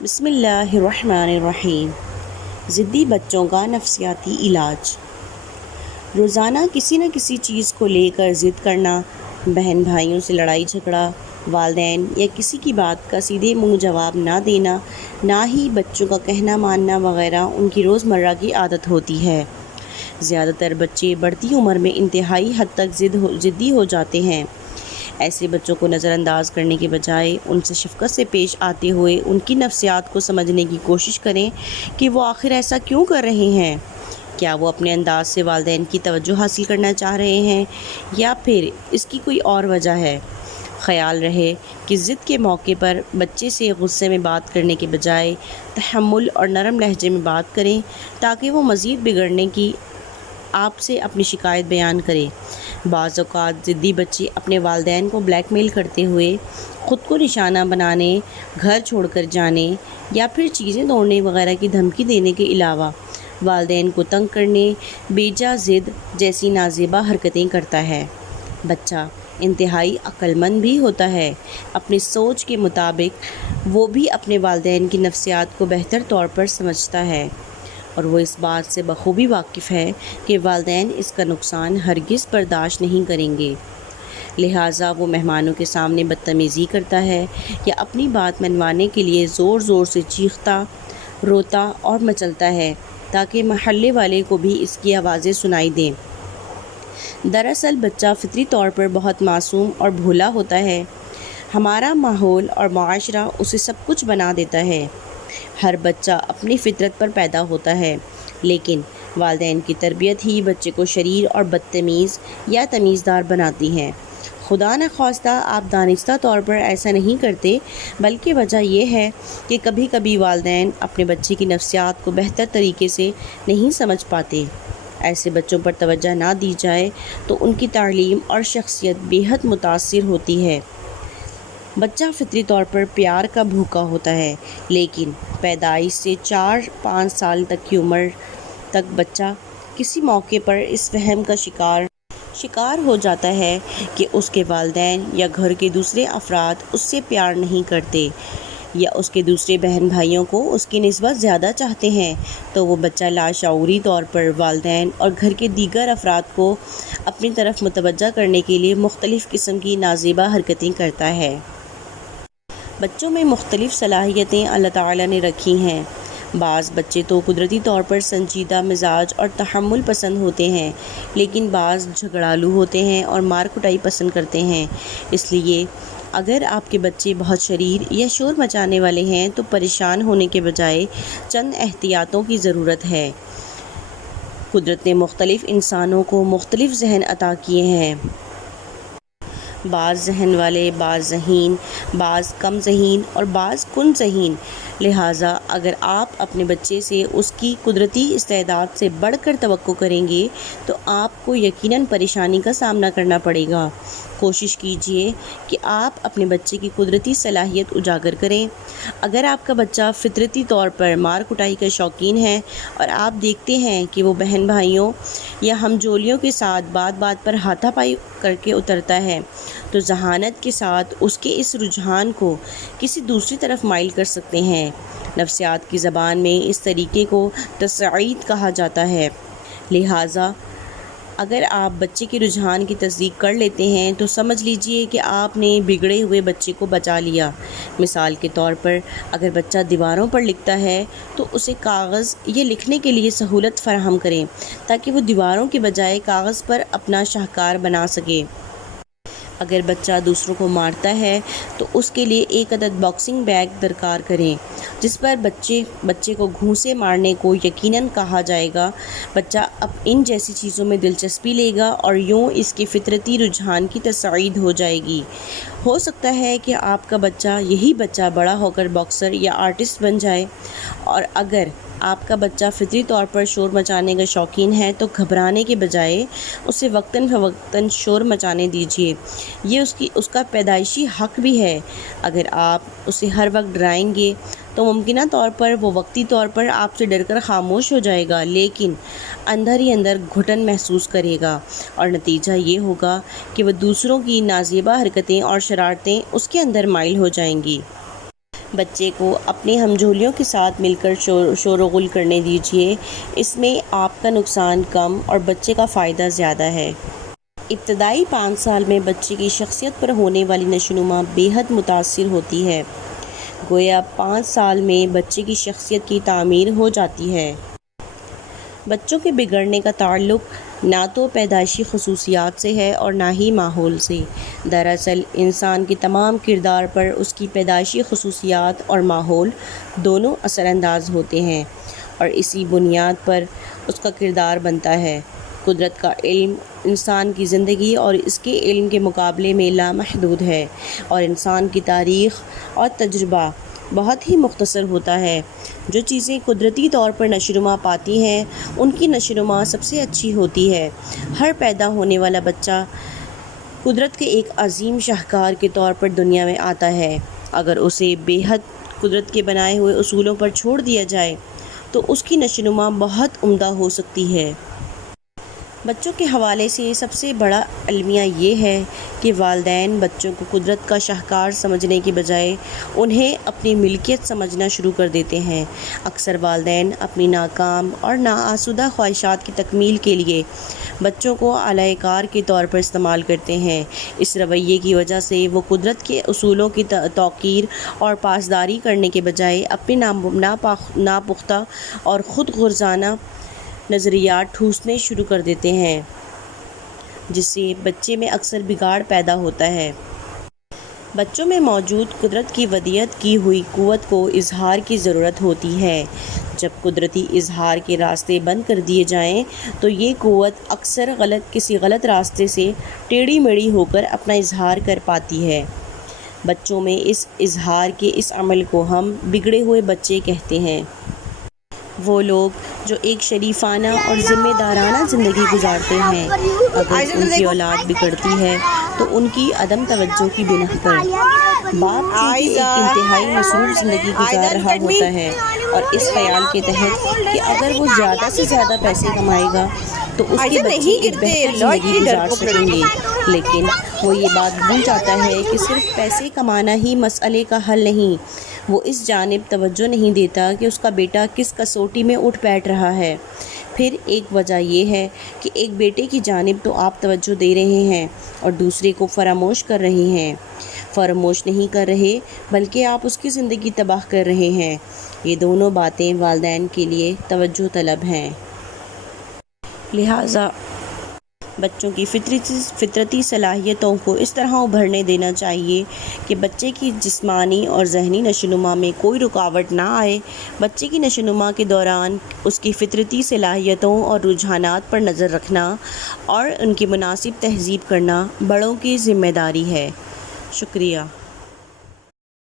بسم اللہ الرحمن الرحیم۔ ضدی بچوں کا نفسیاتی علاج۔ روزانہ کسی نہ کسی چیز کو لے کر ضد کرنا، بہن بھائیوں سے لڑائی جھگڑا، والدین یا کسی کی بات کا سیدھے منہ جواب نہ دینا، نہ ہی بچوں کا کہنا ماننا وغیرہ ان کی روزمرہ کی عادت ہوتی ہے۔ زیادہ تر بچے بڑھتی عمر میں انتہائی حد تک ضدی ہو جاتے ہیں۔ ایسے بچوں کو نظر انداز کرنے کے بجائے ان سے شفقت سے پیش آتے ہوئے ان کی نفسیات کو سمجھنے کی کوشش کریں کہ وہ آخر ایسا کیوں کر رہے ہیں۔ کیا وہ اپنے انداز سے والدین کی توجہ حاصل کرنا چاہ رہے ہیں یا پھر اس کی کوئی اور وجہ ہے۔ خیال رہے کہ ضد کے موقع پر بچے سے غصے میں بات کرنے کے بجائے تحمل اور نرم لہجے میں بات کریں تاکہ وہ مزید بگڑنے کی آپ سے اپنی شکایت بیان کرے۔ بعض اوقات ضدی بچے اپنے والدین کو بلیک میل کرتے ہوئے خود کو نشانہ بنانے، گھر چھوڑ کر جانے یا پھر چیزیں توڑنے وغیرہ کی دھمکی دینے کے علاوہ والدین کو تنگ کرنے، بیجا ضد جیسی نازیبا حرکتیں کرتا ہے۔ بچہ انتہائی عقل مند بھی ہوتا ہے۔ اپنی سوچ کے مطابق وہ بھی اپنے والدین کی نفسیات کو بہتر طور پر سمجھتا ہے اور وہ اس بات سے بخوبی واقف ہے کہ والدین اس کا نقصان ہرگز برداشت نہیں کریں گے۔ لہٰذا وہ مہمانوں کے سامنے بدتمیزی کرتا ہے یا اپنی بات منوانے کے لیے زور زور سے چیختا، روتا اور مچلتا ہے تاکہ محلے والے کو بھی اس کی آوازیں سنائی دیں۔ دراصل بچہ فطری طور پر بہت معصوم اور بھولا ہوتا ہے۔ ہمارا ماحول اور معاشرہ اسے سب کچھ بنا دیتا ہے۔ ہر بچہ اپنی فطرت پر پیدا ہوتا ہے، لیکن والدین کی تربیت ہی بچے کو شریر اور بدتمیز یا تمیزدار بناتی ہے۔ خدا نخواستہ آپ دانستہ طور پر ایسا نہیں کرتے، بلکہ وجہ یہ ہے کہ کبھی کبھی والدین اپنے بچے کی نفسیات کو بہتر طریقے سے نہیں سمجھ پاتے۔ ایسے بچوں پر توجہ نہ دی جائے تو ان کی تعلیم اور شخصیت بے حد متاثر ہوتی ہے۔ بچہ فطری طور پر پیار کا بھوکا ہوتا ہے، لیکن پیدائش سے 4-5 سال تک کی عمر تک بچہ کسی موقع پر اس وہم کا شکار ہو جاتا ہے کہ اس کے والدین یا گھر کے دوسرے افراد اس سے پیار نہیں کرتے یا اس کے دوسرے بہن بھائیوں کو اس کی نسبت زیادہ چاہتے ہیں، تو وہ بچہ لاشعوری طور پر والدین اور گھر کے دیگر افراد کو اپنی طرف متوجہ کرنے کے لیے مختلف قسم کی نازیبا حرکتیں کرتا ہے۔ بچوں میں مختلف صلاحیتیں اللہ تعالیٰ نے رکھی ہیں۔ بعض بچے تو قدرتی طور پر سنجیدہ مزاج اور تحمل پسند ہوتے ہیں، لیکن بعض جھگڑالو ہوتے ہیں اور مار کٹائی پسند کرتے ہیں۔ اس لیے اگر آپ کے بچے بہت شریر یا شور مچانے والے ہیں تو پریشان ہونے کے بجائے چند احتیاطوں کی ضرورت ہے۔ قدرت نے مختلف انسانوں کو مختلف ذہن عطا کیے ہیں، بعض ذہن والے، بعض ذہین، بعض کم ذہین اور بعض کن ذہین۔ لہٰذا اگر آپ اپنے بچے سے اس کی قدرتی استعداد سے بڑھ کر توقع کریں گے تو آپ کو یقیناً پریشانی کا سامنا کرنا پڑے گا۔ کوشش کیجیے کہ آپ اپنے بچے کی قدرتی صلاحیت اجاگر کریں۔ اگر آپ کا بچہ فطرتی طور پر مار کٹائی کا شوقین ہے اور آپ دیکھتے ہیں کہ وہ بہن بھائیوں یا ہم جولیوں کے ساتھ بات بات پر ہاتھا پائی کر کے اترتا ہے، تو ذہانت کے ساتھ اس کے اس رجحان کو کسی دوسری طرف مائل کر سکتے ہیں۔ نفسیات کی زبان میں اس طریقے کو تصعید کہا جاتا ہے۔ لہٰذا اگر آپ بچے کے رجحان کی تصدیق کر لیتے ہیں تو سمجھ لیجئے کہ آپ نے بگڑے ہوئے بچے کو بچا لیا۔ مثال کے طور پر اگر بچہ دیواروں پر لکھتا ہے تو اسے کاغذ یا لکھنے کے لیے سہولت فراہم کریں تاکہ وہ دیواروں کے بجائے کاغذ پر اپنا شاہکار بنا سکے۔ اگر بچہ دوسروں کو مارتا ہے تو اس کے لیے ایک عدد باکسنگ بیگ درکار کریں جس پر بچے کو گھونسے مارنے کو یقیناً کہا جائے گا۔ بچہ اب ان جیسی چیزوں میں دلچسپی لے گا اور یوں اس کے فطرتی رجحان کی تصعید ہو جائے گی۔ ہو سکتا ہے کہ آپ کا بچہ یہی بچہ بڑا ہو کر باکسر یا آرٹسٹ بن جائے، اور اگر آپ کا بچہ فطری طور پر شور مچانے کا شوقین ہے تو گھبرانے کے بجائے اسے وقتاً فوقتاً شور مچانے دیجیے۔ یہ اس کا پیدائشی حق بھی ہے۔ اگر آپ اسے ہر وقت ڈرائیں گے تو ممکنہ طور پر وہ وقتی طور پر آپ سے ڈر کر خاموش ہو جائے گا، لیکن اندر ہی اندر گھٹن محسوس کرے گا، اور نتیجہ یہ ہوگا کہ وہ دوسروں کی نازیبا حرکتیں اور شرارتیں اس کے اندر مائل ہو جائیں گی۔ بچے کو اپنے ہمجولیوں کے ساتھ مل کر شور و غل کرنے دیجیے، اس میں آپ کا نقصان کم اور بچے کا فائدہ زیادہ ہے۔ ابتدائی 5 سال میں بچے کی شخصیت پر ہونے والی نشوونما بے حد متاثر ہوتی ہے، گویا 5 سال میں بچے کی شخصیت کی تعمیر ہو جاتی ہے۔ بچوں کے بگڑنے کا تعلق نہ تو پیدائشی خصوصیات سے ہے اور نہ ہی ماحول سے۔ دراصل انسان کے تمام کردار پر اس کی پیدائشی خصوصیات اور ماحول دونوں اثر انداز ہوتے ہیں اور اسی بنیاد پر اس کا کردار بنتا ہے۔ قدرت کا علم انسان کی زندگی اور اس کے علم کے مقابلے میں لامحدود ہے، اور انسان کی تاریخ اور تجربہ بہت ہی مختصر ہوتا ہے۔ جو چیزیں قدرتی طور پر نشوونما پاتی ہیں ان کی نشوونما سب سے اچھی ہوتی ہے۔ ہر پیدا ہونے والا بچہ قدرت کے ایک عظیم شاہکار کے طور پر دنیا میں آتا ہے۔ اگر اسے بے حد قدرت کے بنائے ہوئے اصولوں پر چھوڑ دیا جائے تو اس کی نشوونما بہت عمدہ ہو سکتی ہے۔ بچوں کے حوالے سے سب سے بڑا المیہ یہ ہے کہ والدین بچوں کو قدرت کا شاہکار سمجھنے کے بجائے انہیں اپنی ملکیت سمجھنا شروع کر دیتے ہیں۔ اکثر والدین اپنی ناکام اور ناآسودہ خواہشات کی تکمیل کے لیے بچوں کو اعلی کار کے طور پر استعمال کرتے ہیں۔ اس رویے کی وجہ سے وہ قدرت کے اصولوں کی توقیر اور پاسداری کرنے کے بجائے اپنے ناپختہ اور خود غرضانہ نظریات ٹھوسنے شروع کر دیتے ہیں، جس سے بچے میں اکثر بگاڑ پیدا ہوتا ہے۔ بچوں میں موجود قدرت کی ودیعت کی ہوئی قوت کو اظہار کی ضرورت ہوتی ہے۔ جب قدرتی اظہار کے راستے بند کر دیے جائیں تو یہ قوت اکثر کسی غلط راستے سے ٹیڑھی میڑھی ہو کر اپنا اظہار کر پاتی ہے۔ بچوں میں اس اظہار کے اس عمل کو ہم بگڑے ہوئے بچے کہتے ہیں۔ وہ لوگ جو ایک شریفانہ اور ذمہ دارانہ زندگی گزارتے ہیں، اگر ان کی اولاد بگڑتی ہے تو ان کی عدم توجہ کی بنا پر باپ چونکہ ایک انتہائی مصروف زندگی گزار رہا ہوتا ہے اور اس خیال کے تحت کہ اگر وہ زیادہ سے زیادہ پیسے کمائے گا تو اس کے بچے ایک بہتر زندگی گزار سکیں گے، لیکن وہ یہ بات بھول جاتا ہے کہ صرف پیسے کمانا ہی مسئلے کا حل نہیں۔ وہ اس جانب توجہ نہیں دیتا کہ اس کا بیٹا کس کسوٹی میں اٹھ بیٹھ رہا ہے۔ پھر ایک وجہ یہ ہے کہ ایک بیٹے کی جانب تو آپ توجہ دے رہے ہیں اور دوسرے کو فراموش کر رہے ہیں۔ فراموش نہیں کر رہے بلکہ آپ اس کی زندگی تباہ کر رہے ہیں۔ یہ دونوں باتیں والدین کے لیے توجہ طلب ہیں۔ لہٰذا بچوں کی فطرتی صلاحیتوں کو اس طرح ابھرنے دینا چاہیے کہ بچے کی جسمانی اور ذہنی نشوونما میں کوئی رکاوٹ نہ آئے۔ بچے کی نشوونما کے دوران اس کی فطرتی صلاحیتوں اور رجحانات پر نظر رکھنا اور ان کی مناسب تہذیب کرنا بڑوں کی ذمہ داری ہے۔ شکریہ۔